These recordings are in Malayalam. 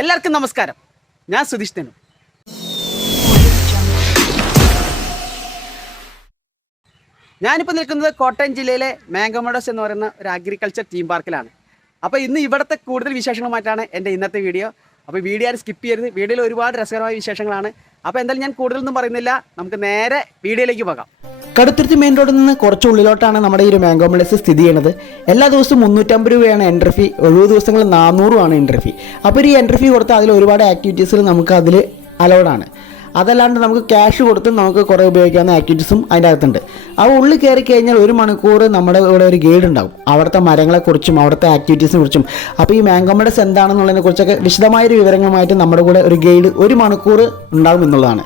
എല്ലാവർക്കും നമസ്കാരം. ഞാൻ സുധീഷ് തെനു ഞാനിപ്പോൾ നിൽക്കുന്നത് കോട്ടയം ജില്ലയിലെ മാംഗമഡോസ് എന്ന് പറയുന്ന ഒരു അഗ്രികൾച്ചർ തീം പാർക്കിലാണ് അപ്പോൾ ഇന്ന് ഇവിടുത്തെ കൂടുതൽ വിശേഷങ്ങളുമായിട്ടാണ് എന്റെ ഇന്നത്തെ വീഡിയോ. അപ്പോൾ വീഡിയോ ആരും സ്കിപ്പ് ചെയ്യരുത്. വീഡിയോയിൽ ഒരുപാട് രസകരമായ വിശേഷങ്ങളാണ്. അപ്പോൾ എന്തായാലും ഞാൻ കൂടുതലൊന്നും പറയുന്നില്ല. നമുക്ക് നേരെ വീഡിയോയിലേക്ക് പോകാം. കടുത്തുരുത്തി മെയിൻ റോഡിൽ നിന്ന് കുറച്ച് ഉള്ളിലോട്ടാണ് നമ്മുടെ ഈ ഒരു മാംഗോ മെലസ് സ്ഥിതി ചെയ്യുന്നത്. എല്ലാ ദിവസവും മുന്നൂറ്റമ്പത് രൂപയാണ് എൻട്രി ഫീ ഒഴിവ് ദിവസങ്ങളിൽ നാനൂറുമാണ് എൻട്രി ഫീ അപ്പോൾ ഈ എൻട്രി ഫീ കൊടുത്താൽ അതിൽ ഒരുപാട് ആക്ടിവിറ്റീസുകൾ നമുക്ക് അതിൽ അലൗഡാണ് അതല്ലാണ്ട് നമുക്ക് ക്യാഷ് കൊടുത്ത് നമുക്ക് കുറേ ഉപയോഗിക്കാവുന്ന ആക്ടിവിറ്റീസും അതിന്റെ അകത്തുണ്ട്. ആ ഉള്ളിൽ കയറി കഴിഞ്ഞാൽ ഒരു മണിക്കൂർ നമ്മുടെ ഇവിടെ ഒരു ഗൈഡ് ഉണ്ടാവും. അവിടുത്തെ മരങ്ങളെക്കുറിച്ചും അവിടുത്തെ ആക്ടിവിറ്റീസിനെ കുറിച്ചും. അപ്പോൾ ഈ മാംഗോമഡസ് എന്താണെന്നുള്ളതിനെ കുറിച്ചൊക്കെ വിശദമായൊരു വിവരങ്ങളുമായിട്ട് നമ്മുടെ കൂടെ ഒരു ഗൈഡ് ഒരു മണിക്കൂർ ഉണ്ടാകും എന്നുള്ളതാണ്.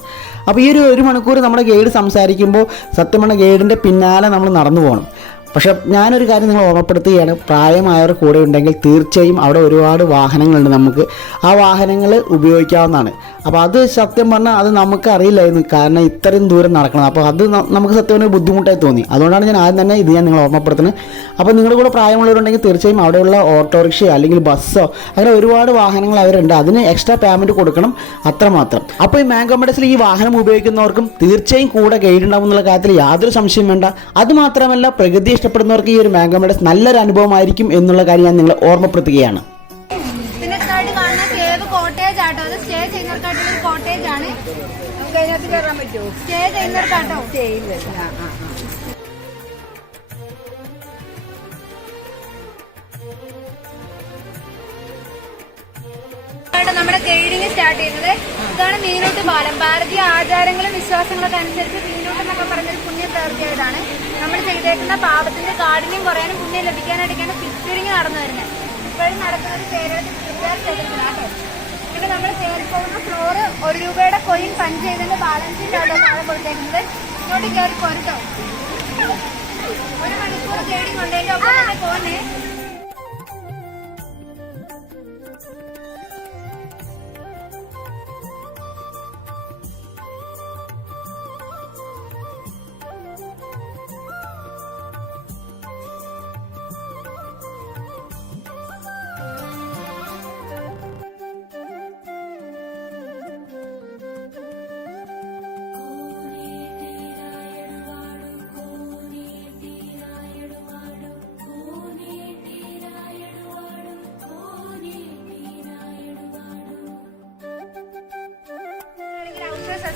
അപ്പോൾ ഈ ഒരു ഒരു മണിക്കൂർ നമ്മുടെ ഗൈഡ് സംസാരിക്കുമ്പോൾ സത്യം പറഞ്ഞ ഗൈഡിന്റെ പിന്നാലെ നമ്മൾ നടന്നു പോകണം. പക്ഷേ ഞാനൊരു കാര്യം നിങ്ങൾ ഓർമ്മപ്പെടുത്തുകയാണ്. പ്രായമായവർ കൂടെ ഉണ്ടെങ്കിൽ തീർച്ചയായും അവിടെ ഒരുപാട് വാഹനങ്ങളുണ്ട് നമുക്ക്. ആ വാഹനങ്ങൾ ഉപയോഗിക്കാവുന്നതാണ്. അപ്പോൾ അത് സത്യം പറഞ്ഞാൽ അത് നമുക്ക് അറിയില്ലായിരുന്നു. കാരണം ഇത്രയും ദൂരം നടക്കണം. അപ്പോൾ അത് നമുക്ക് സത്യം പറഞ്ഞാൽ ബുദ്ധിമുട്ടായി തോന്നി. അതുകൊണ്ടാണ് ഞാൻ ആദ്യം തന്നെ ഇത് ഞാൻ നിങ്ങൾ ഓർമ്മപ്പെടുത്തുന്നത്. അപ്പോൾ നിങ്ങളുടെ കൂടെ പ്രായമുള്ളവരുണ്ടെങ്കിൽ തീർച്ചയായും അവിടെയുള്ള ഓട്ടോറിക്ഷയോ അല്ലെങ്കിൽ ബസ്സോ അങ്ങനെ ഒരുപാട് വാഹനങ്ങൾ അവരുണ്ട്. അതിന് എക്സ്ട്രാ പേയ്മെന്റ് കൊടുക്കണം അത്രമാത്രം. അപ്പോൾ ഈ മാംഗോ മെഡസിൽ ഈ വാഹനം ഉപയോഗിക്കുന്നവർക്കും തീർച്ചയായും കൂടെ ഗൈഡ് ഉണ്ടാവും എന്നുള്ള കാര്യത്തിൽ യാതൊരു സംശയം വേണ്ട. അതുമാത്രമല്ല പ്രകൃതി ഇഷ്ടപ്പെടുന്നവർക്ക് ഈ ഒരു മാംഗോ മെഡസ് നല്ലൊരു അനുഭവമായിരിക്കും എന്നുള്ള കാര്യം ഞാൻ നിങ്ങളെ ഓർമ്മപ്പെടുത്തുകയാണ്. നമ്മുടെ ഗൈഡിങ് സ്റ്റാർട്ട് ചെയ്യുന്നത്. ഇതാണ് മീനോട്ട് പാലം. ഭാരതീയ ആചാരങ്ങളും വിശ്വാസങ്ങളൊക്കെ അനുസരിച്ച് മീനോട്ട് തീർച്ചയായതാണ് നമ്മൾ ചെയ്തേക്കുന്ന പാപത്തിന്റെ കാഠിന്യം കുറയാനും പുണ്യം ലഭിക്കാനായിട്ടൊക്കെയാണ് പിക്ചറിങ് നടന്നു വരുന്നത്. ഇപ്പോഴും നടക്കുന്നത് കേരളത്തിൽ പ്രിപ്പയർ ചെയ്തിട്ടുള്ളതാണ് പിന്നെ നമ്മൾ കയറി പോകുന്ന ഫ്ലോറ് ഒരു രൂപയുടെ കൊയിൻ പഞ്ച് ചെയ്തതിന്റെ ബാലൻസിന്റെ അവിടെ കൊടുത്തേക്കുന്നത്. ഇങ്ങോട്ട് കയറി പൊരുത്തോ ഒരു മണിക്കൂർ കയറി ഉണ്ടെങ്കിൽ ഒപ്പം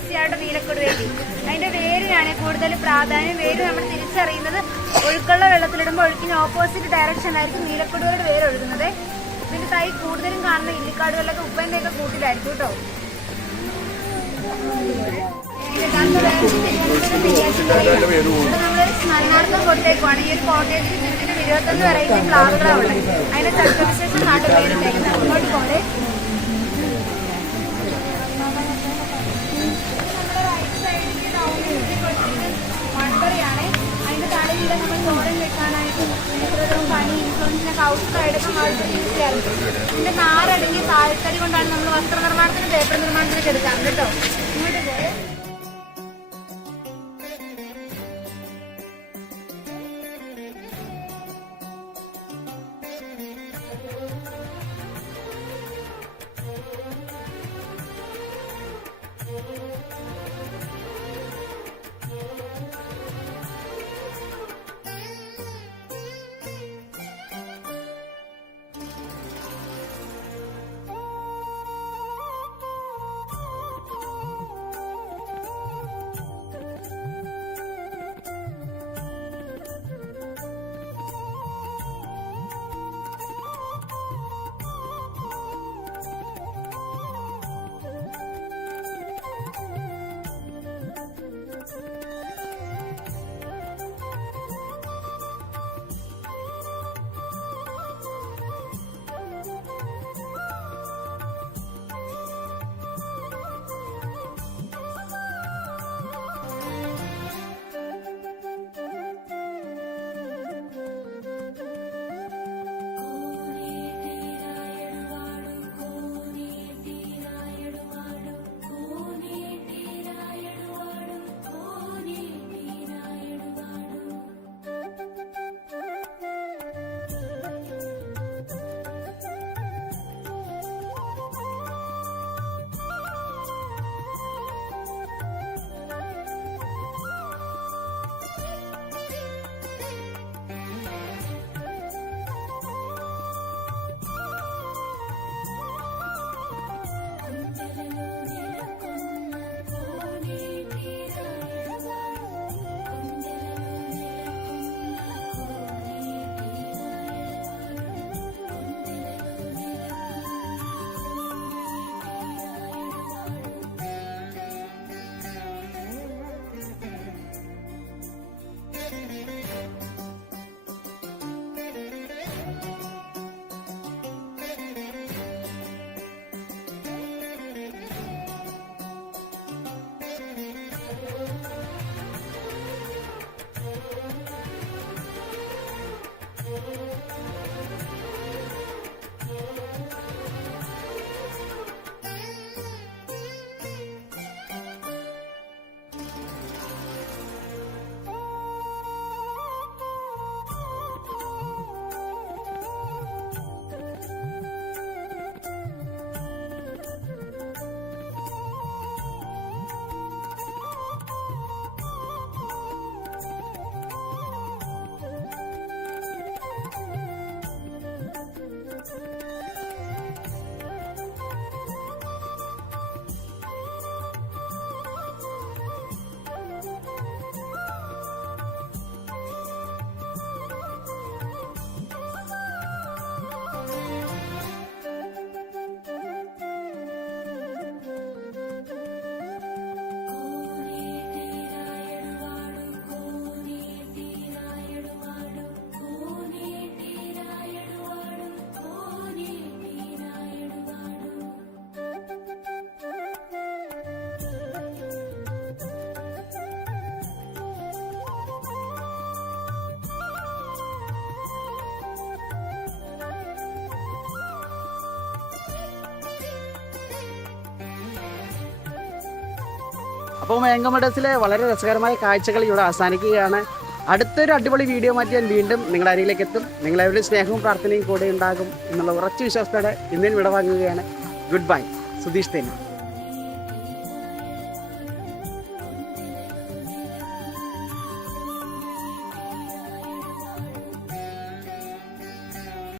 സസ്യമായിട്ട് നീലക്കൊടി വേണ്ടി അതിന്റെ വേരിനാണ് കൂടുതൽ പ്രാധാന്യം. വേര് നമ്മൾ തിരിച്ചറിയുന്നത് ഒഴുക്കുള്ള വെള്ളത്തിലിടുമ്പോൾ ഒഴുക്കിന് ഓപ്പോസിറ്റ് ഡയറക്ഷനിലായിരിക്കും നീലക്കൊടികളുടെ വേര് ഒഴുകുന്നത്. ഇതിന്റെ തൈ കൂടുതലും കാണുന്ന ഇല്ലിക്കാടുകളിലൊക്കെ ഉപ്പന്റെ ഒക്കെ കൂട്ടിലായിരിക്കും കേട്ടോ. നമ്മളൊരു സ്മരണാർത്ഥം കൊടുത്തേക്കുവാണ്. ഈ ഒരു ചുറ്റിനും ഇരുപത്തൊന്ന് വെറൈറ്റി ഫ്ലവറുകളാണ് അതിന്റെ ചട്ടവിശേഷം നാട്ടിൽ പേരിട്ടേക്കുന്നത് അങ്ങോട്ട് പോലെ. തോരൻ വെക്കാനായിട്ട് നേത്രവും പനി ഇൻഷുറൻസിനൊക്കെ ഔഷധമായിട്ടൊക്കെ ആൾക്ക് യൂസ് ചെയ്യാറുണ്ട് പിന്നെ നാരടങ്ങിയ താഴ്ത്തടി കൊണ്ടാണ് നമ്മൾ വസ്ത്രനിർമ്മാണത്തിനും പേപ്പർ നിർമ്മാണത്തിനൊക്കെ എടുക്കാറ് കേട്ടോ? അപ്പോൾ മേങ്കമഡസിലെ വളരെ രസകരമായ കാഴ്ചകൾ ഇവിടെ അവസാനിക്കുകയാണ്. അടുത്തൊരു അടിപൊളി വീഡിയോ മാറ്റി ഞാൻ വീണ്ടും നിങ്ങളുടെ അരികിലേക്ക് എത്തും. നിങ്ങളെവരുടെ സ്നേഹവും പ്രാർത്ഥനയും കൂടെ ഉണ്ടാകും എന്നുള്ള ഉറച്ച വിശ്വാസത്തോടെ ഇന്നിന് വിടവാങ്ങുകയാണ് ഗുഡ് ബൈ സുധീഷ് തേനി.